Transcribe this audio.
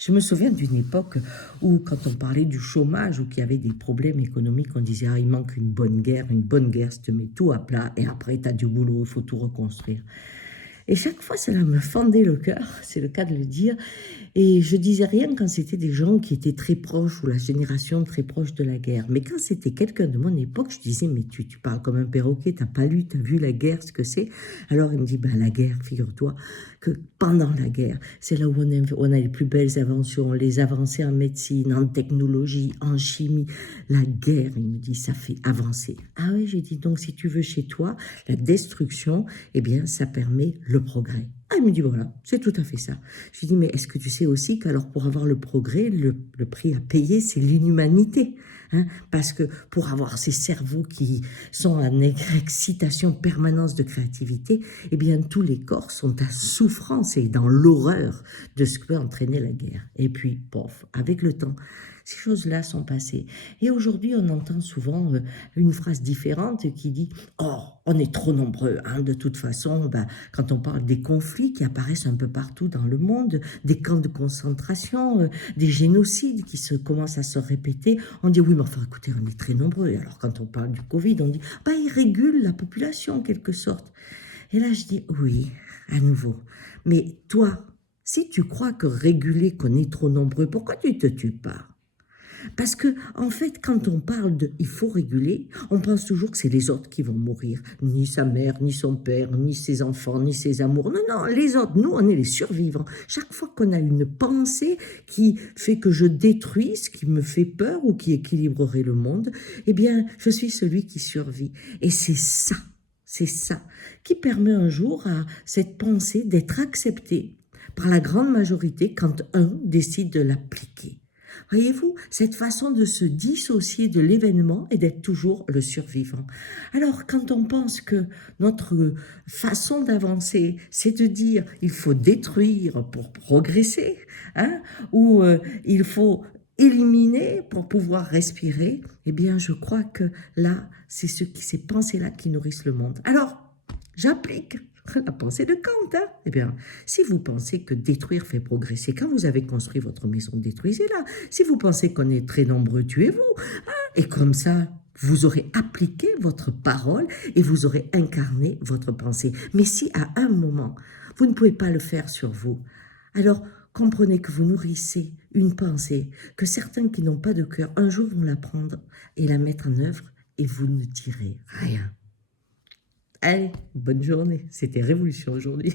Je me souviens d'une époque où, quand on parlait du chômage ou qu'il y avait des problèmes économiques, on disait: «Ah, il manque une bonne guerre, ça te met tout à plat et après, tu as du boulot, il faut tout reconstruire». Et chaque fois, cela me fendait le cœur, c'est le cas de le dire, et je disais rien quand c'était des gens qui étaient très proches ou la génération très proche de la guerre. Mais quand c'était quelqu'un de mon époque, je disais: «Mais tu parles comme un perroquet, t'as pas lu, t'as vu la guerre, ce que c'est?» Alors il me dit: «Ben, la guerre, figure-toi que pendant la guerre, c'est là où on a les plus belles inventions, les avancées en médecine, en technologie, en chimie. La guerre», il me dit, «ça fait avancer». Ah oui, j'ai dit: «Donc si tu veux chez toi, la destruction, eh bien, ça permet le progrès». Ah, il me dit: «Voilà, c'est tout à fait ça». Je lui dis: «Mais est-ce que tu sais aussi qu'alors pour avoir le progrès, le prix à payer, c'est l'inhumanité, hein?» Parce que pour avoir ces cerveaux qui sont en excitation permanence de créativité, eh bien tous les corps sont à souffrance et dans l'horreur de ce que peut entraîner la guerre. Et puis, pof, avec le temps, ces choses-là sont passées. Et aujourd'hui, on entend souvent une phrase différente qui dit: «Oh, on est trop nombreux, hein, de toute façon, ben, quand on parle des conflits qui apparaissent un peu partout dans le monde, des camps de concentration, des génocides qui commencent à se répéter, on dit: «Oui, mais enfin, écoutez, on est très nombreux». Et alors, quand on parle du Covid, on dit: «Bah, il régule la population, en quelque sorte». Et là, je dis: «Oui, à nouveau. Mais toi, si tu crois que réguler qu'on est trop nombreux, pourquoi tu te tues pas?» Parce que, en fait, quand on parle de il faut réguler, on pense toujours que c'est les autres qui vont mourir. Ni sa mère, ni son père, ni ses enfants, ni ses amours. Non, non, les autres, nous, on est les survivants. Chaque fois qu'on a une pensée qui fait que je détruis ce qui me fait peur ou qui équilibrerait le monde, eh bien, je suis celui qui survit. Et c'est ça qui permet un jour à cette pensée d'être acceptée par la grande majorité quand un décide de l'appliquer. Voyez-vous, cette façon de se dissocier de l'événement et d'être toujours le survivant. Alors, quand on pense que notre façon d'avancer, c'est de dire il faut détruire pour progresser, hein, ou il faut éliminer pour pouvoir respirer, eh bien, je crois que là, c'est ces pensées-là qui nourrissent le monde. Alors, j'applique la pensée de Kant, hein. Eh bien, si vous pensez que détruire fait progresser, quand vous avez construit votre maison, détruisez-la. Si vous pensez qu'on est très nombreux, tuez-vous, hein. Et comme ça, vous aurez appliqué votre parole et vous aurez incarné votre pensée. Mais si à un moment, vous ne pouvez pas le faire sur vous, alors comprenez que vous nourrissez une pensée, que certains qui n'ont pas de cœur, un jour vont la prendre et la mettre en œuvre et vous ne direz rien. Allez, bonne journée. C'était Révolution aujourd'hui.